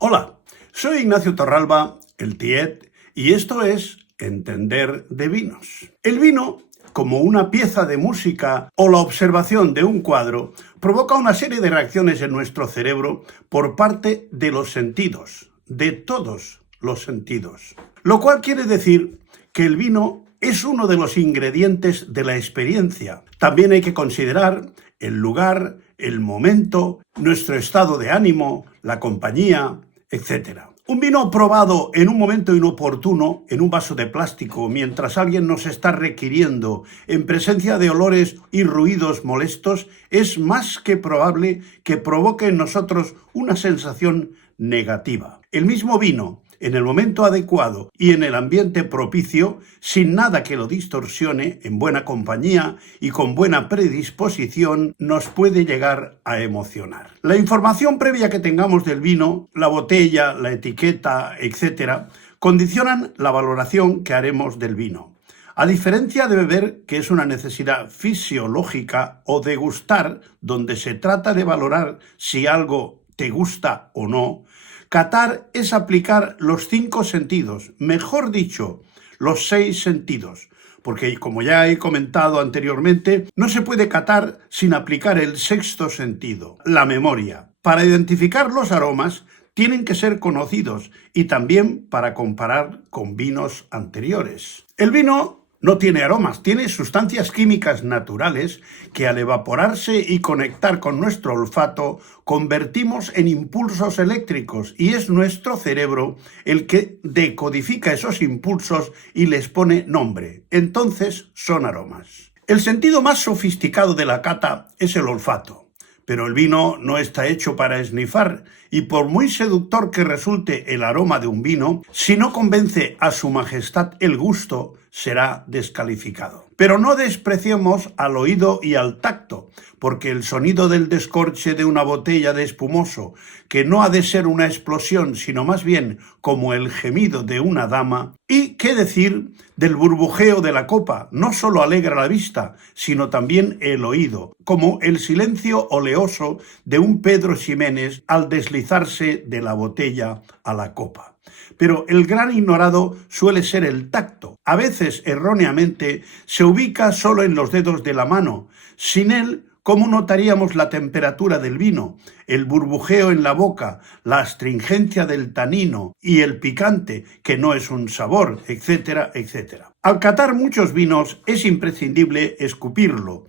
Hola, soy Ignacio Torralba, el Tiet, y esto es Entender de Vinos. El vino, como una pieza de música o la observación de un cuadro, provoca una serie de reacciones en nuestro cerebro por parte de los sentidos, de todos los sentidos. Lo cual quiere decir que el vino es uno de los ingredientes de la experiencia. También hay que considerar el lugar, el momento, nuestro estado de ánimo, la compañía, etc. Un vino probado en un momento inoportuno, en un vaso de plástico, mientras alguien nos está requiriendo, en presencia de olores y ruidos molestos, es más que probable que provoque en nosotros una sensación negativa. El mismo vino, en el momento adecuado y en el ambiente propicio, sin nada que lo distorsione, en buena compañía y con buena predisposición, nos puede llegar a emocionar. La información previa que tengamos del vino, la botella, la etiqueta, etc., condicionan la valoración que haremos del vino. A diferencia de beber, que es una necesidad fisiológica, o degustar, donde se trata de valorar si algo te gusta o no, catar es aplicar los 5 sentidos, mejor dicho, los 6 sentidos, porque como ya he comentado anteriormente, no se puede catar sin aplicar el 6º sentido, la memoria. Para identificar los aromas tienen que ser conocidos y también para comparar con vinos anteriores. El vino no tiene aromas, tiene sustancias químicas naturales que al evaporarse y conectar con nuestro olfato convertimos en impulsos eléctricos y es nuestro cerebro el que decodifica esos impulsos y les pone nombre. Entonces son aromas. El sentido más sofisticado de la cata es el olfato. Pero el vino no está hecho para esnifar y por muy seductor que resulte el aroma de un vino, si no convence a su majestad el gusto, será descalificado. Pero no despreciemos al oído y al tacto, porque el sonido del descorche de una botella de espumoso, que no ha de ser una explosión, sino más bien como el gemido de una dama, y qué decir del burbujeo de la copa, no solo alegra la vista, sino también el oído, como el silencio oleoso de un Pedro Ximénez al deslizarse de la botella a la copa. Pero el gran ignorado suele ser el tacto. A veces, erróneamente, se ubica solo en los dedos de la mano. Sin él, ¿cómo notaríamos la temperatura del vino, el burbujeo en la boca, la astringencia del tanino y el picante, que no es un sabor, etcétera, etcétera? Al catar muchos vinos es imprescindible escupirlo,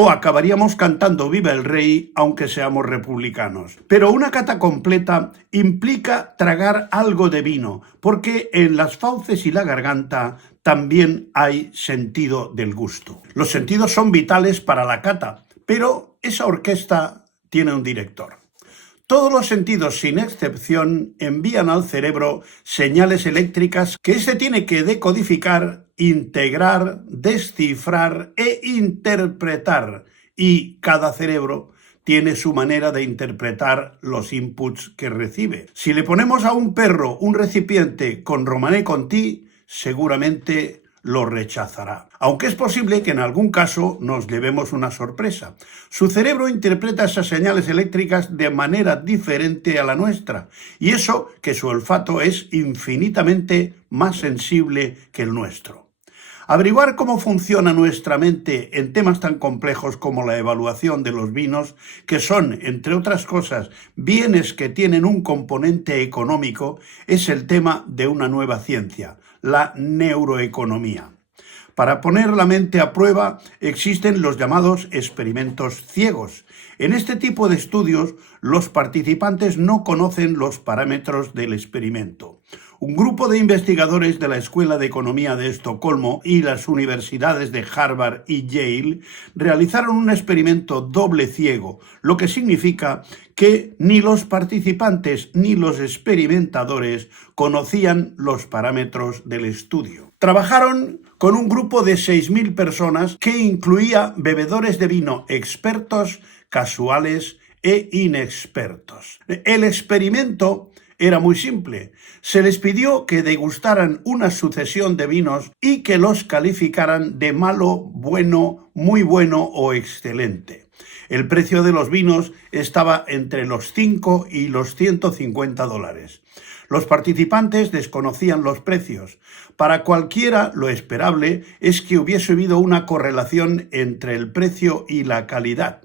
o acabaríamos cantando Viva el Rey, aunque seamos republicanos. Pero una cata completa implica tragar algo de vino, porque en las fauces y la garganta también hay sentido del gusto. Los sentidos son vitales para la cata, pero esa orquesta tiene un director. Todos los sentidos, sin excepción, envían al cerebro señales eléctricas que éste tiene que decodificar, integrar, descifrar e interpretar. Y cada cerebro tiene su manera de interpretar los inputs que recibe. Si le ponemos a un perro un recipiente con Romanée Conti, seguramente lo rechazará. Aunque es posible que en algún caso nos llevemos una sorpresa. Su cerebro interpreta esas señales eléctricas de manera diferente a la nuestra, y eso que su olfato es infinitamente más sensible que el nuestro. Averiguar cómo funciona nuestra mente en temas tan complejos como la evaluación de los vinos, que son, entre otras cosas, bienes que tienen un componente económico, es el tema de una nueva ciencia, la neuroeconomía. Para poner la mente a prueba existen los llamados experimentos ciegos. En este tipo de estudios, los participantes no conocen los parámetros del experimento. Un grupo de investigadores de la Escuela de Economía de Estocolmo y las universidades de Harvard y Yale realizaron un experimento doble ciego, lo que significa que ni los participantes ni los experimentadores conocían los parámetros del estudio. Trabajaron con un grupo de 6.000 personas que incluía bebedores de vino expertos, casuales e inexpertos. El experimento era muy simple. Se les pidió que degustaran una sucesión de vinos y que los calificaran de malo, bueno, muy bueno o excelente. El precio de los vinos estaba entre los 5 y los $150. Los participantes desconocían los precios. Para cualquiera, lo esperable es que hubiese habido una correlación entre el precio y la calidad.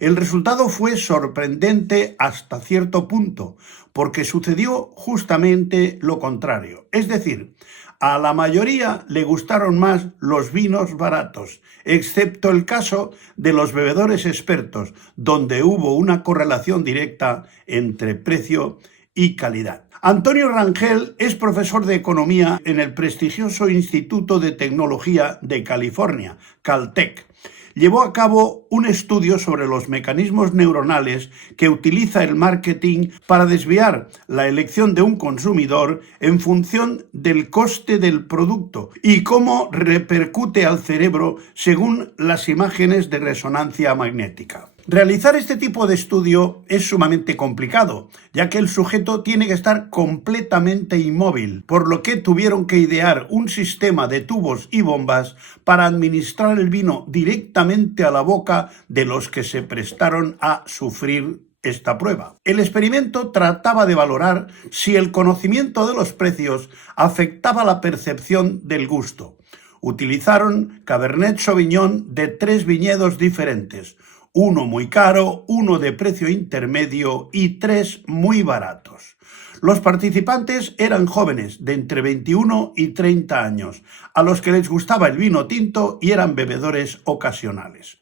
El resultado fue sorprendente hasta cierto punto, porque sucedió justamente lo contrario. Es decir, a la mayoría le gustaron más los vinos baratos, excepto el caso de los bebedores expertos, donde hubo una correlación directa entre precio y calidad. Antonio Rangel es profesor de economía en el prestigioso Instituto de Tecnología de California, Caltech. Llevó a cabo un estudio sobre los mecanismos neuronales que utiliza el marketing para desviar la elección de un consumidor en función del coste del producto y cómo repercute al cerebro según las imágenes de resonancia magnética. Realizar este tipo de estudio es sumamente complicado, ya que el sujeto tiene que estar completamente inmóvil, por lo que tuvieron que idear un sistema de tubos y bombas para administrar el vino directamente a la boca de los que se prestaron a sufrir esta prueba. El experimento trataba de valorar si el conocimiento de los precios afectaba la percepción del gusto. Utilizaron Cabernet Sauvignon de 3 viñedos diferentes, uno muy caro, uno de precio intermedio y 3 muy baratos. Los participantes eran jóvenes de entre 21 y 30 años, a los que les gustaba el vino tinto y eran bebedores ocasionales.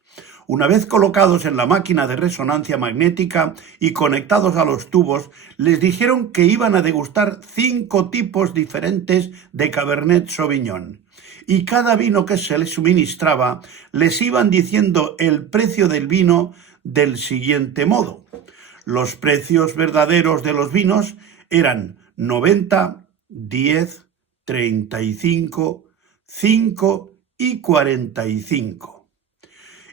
Una vez colocados en la máquina de resonancia magnética y conectados a los tubos, les dijeron que iban a degustar 5 tipos diferentes de Cabernet Sauvignon. Y cada vino que se les suministraba, les iban diciendo el precio del vino del siguiente modo. Los precios verdaderos de los vinos eran 90, 10, 35, 5 y 45.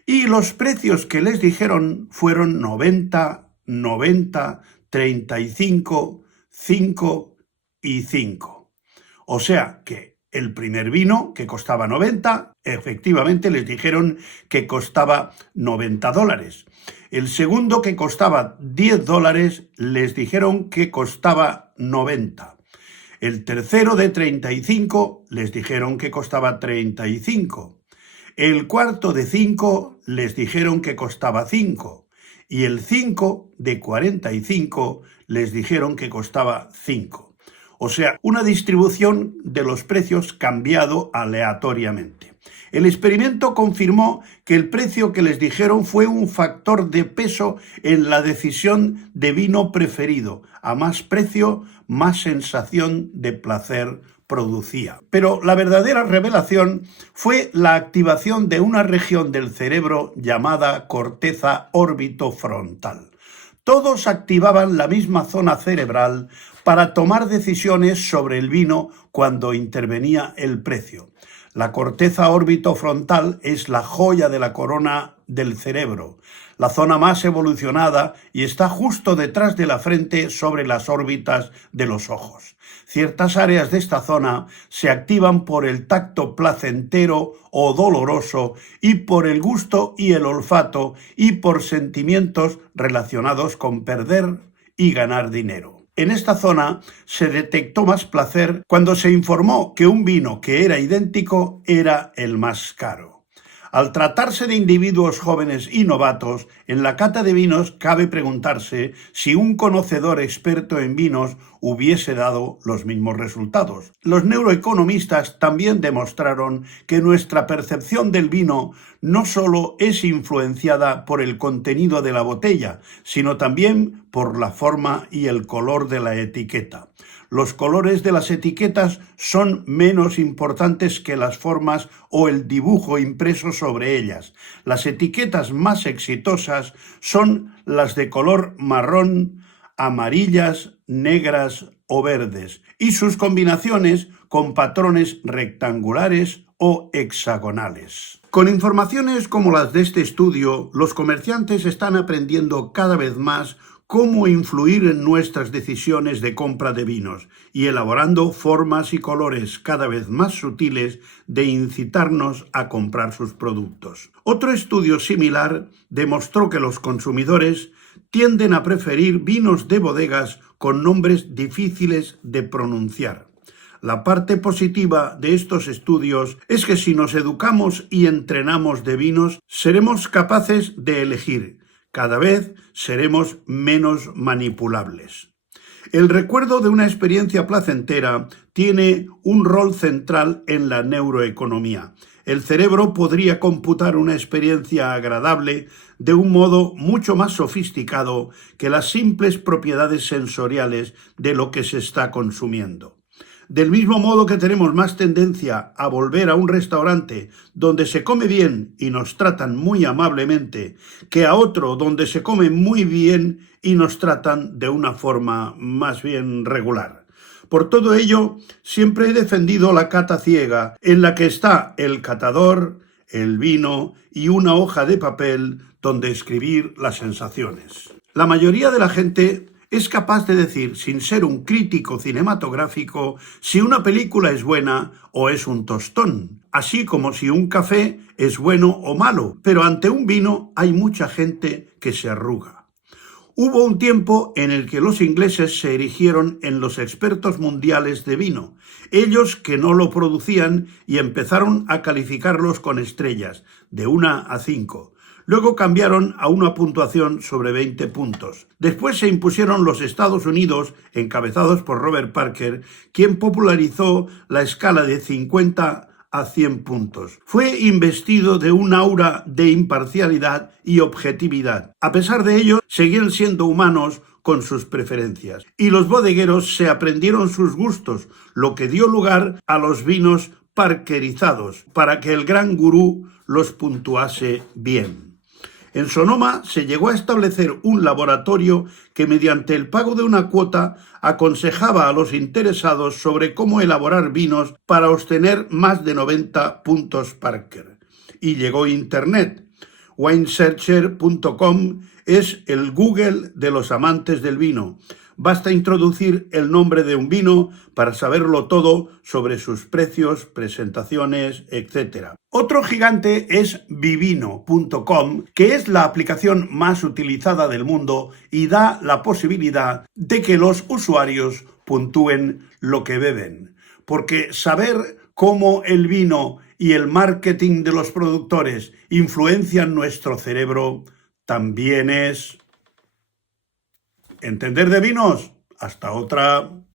Y los precios que les dijeron fueron 90, 90, 35, 5 y 5. O sea que el primer vino, que costaba 90, efectivamente les dijeron que costaba $90. El segundo, que costaba $10, les dijeron que costaba 90. El tercero, de 35, les dijeron que costaba 35. El cuarto, de 5, les dijeron que costaba 5. Y el 5, de 45, les dijeron que costaba 5. O sea, una distribución de los precios cambiado aleatoriamente. El experimento confirmó que el precio que les dijeron fue un factor de peso en la decisión de vino preferido. A más precio, más sensación de placer producía. Pero la verdadera revelación fue la activación de una región del cerebro llamada corteza orbitofrontal. Todos activaban la misma zona cerebral para tomar decisiones sobre el vino cuando intervenía el precio. La corteza orbitofrontal es la joya de la corona del cerebro, la zona más evolucionada, y está justo detrás de la frente sobre las órbitas de los ojos. Ciertas áreas de esta zona se activan por el tacto placentero o doloroso y por el gusto y el olfato y por sentimientos relacionados con perder y ganar dinero. En esta zona se detectó más placer cuando se informó que un vino que era idéntico era el más caro. Al tratarse de individuos jóvenes y novatos, en la cata de vinos cabe preguntarse si un conocedor experto en vinos hubiese dado los mismos resultados. Los neuroeconomistas también demostraron que nuestra percepción del vino no solo es influenciada por el contenido de la botella, sino también por la forma y el color de la etiqueta. Los colores de las etiquetas son menos importantes que las formas o el dibujo impreso sobre ellas. Las etiquetas más exitosas son las de color marrón, amarillas, negras o verdes, y sus combinaciones con patrones rectangulares o hexagonales. Con informaciones como las de este estudio, los comerciantes están aprendiendo cada vez más cómo influir en nuestras decisiones de compra de vinos y elaborando formas y colores cada vez más sutiles de incitarnos a comprar sus productos. Otro estudio similar demostró que los consumidores tienden a preferir vinos de bodegas con nombres difíciles de pronunciar. La parte positiva de estos estudios es que si nos educamos y entrenamos de vinos, seremos capaces de elegir. Cada vez seremos menos manipulables. El recuerdo de una experiencia placentera tiene un rol central en la neuroeconomía. El cerebro podría computar una experiencia agradable de un modo mucho más sofisticado que las simples propiedades sensoriales de lo que se está consumiendo. Del mismo modo que tenemos más tendencia a volver a un restaurante donde se come bien y nos tratan muy amablemente que a otro donde se come muy bien y nos tratan de una forma más bien regular. Por todo ello, siempre he defendido la cata ciega, en la que está el catador, el vino y una hoja de papel donde escribir las sensaciones. La mayoría de la gente es capaz de decir, sin ser un crítico cinematográfico, si una película es buena o es un tostón, así como si un café es bueno o malo, pero ante un vino hay mucha gente que se arruga. Hubo un tiempo en el que los ingleses se erigieron en los expertos mundiales de vino, ellos que no lo producían y empezaron a calificarlos con estrellas, de 1 a 5. Luego cambiaron a una puntuación sobre 20 puntos. Después se impusieron los Estados Unidos, encabezados por Robert Parker, quien popularizó la escala de 50 a 100 puntos. Fue investido de un aura de imparcialidad y objetividad. A pesar de ello, seguían siendo humanos con sus preferencias. Y los bodegueros se aprendieron sus gustos, lo que dio lugar a los vinos parkerizados, para que el gran gurú los puntuase bien. En Sonoma se llegó a establecer un laboratorio que mediante el pago de una cuota aconsejaba a los interesados sobre cómo elaborar vinos para obtener más de 90 puntos Parker. Y llegó Internet. Winesearcher.com es el Google de los amantes del vino. Basta introducir el nombre de un vino para saberlo todo sobre sus precios, presentaciones, etc. Otro gigante es vivino.com, que es la aplicación más utilizada del mundo y da la posibilidad de que los usuarios puntúen lo que beben. Porque saber cómo el vino y el marketing de los productores influencian nuestro cerebro también es... ¿Entender de vinos? Hasta otra.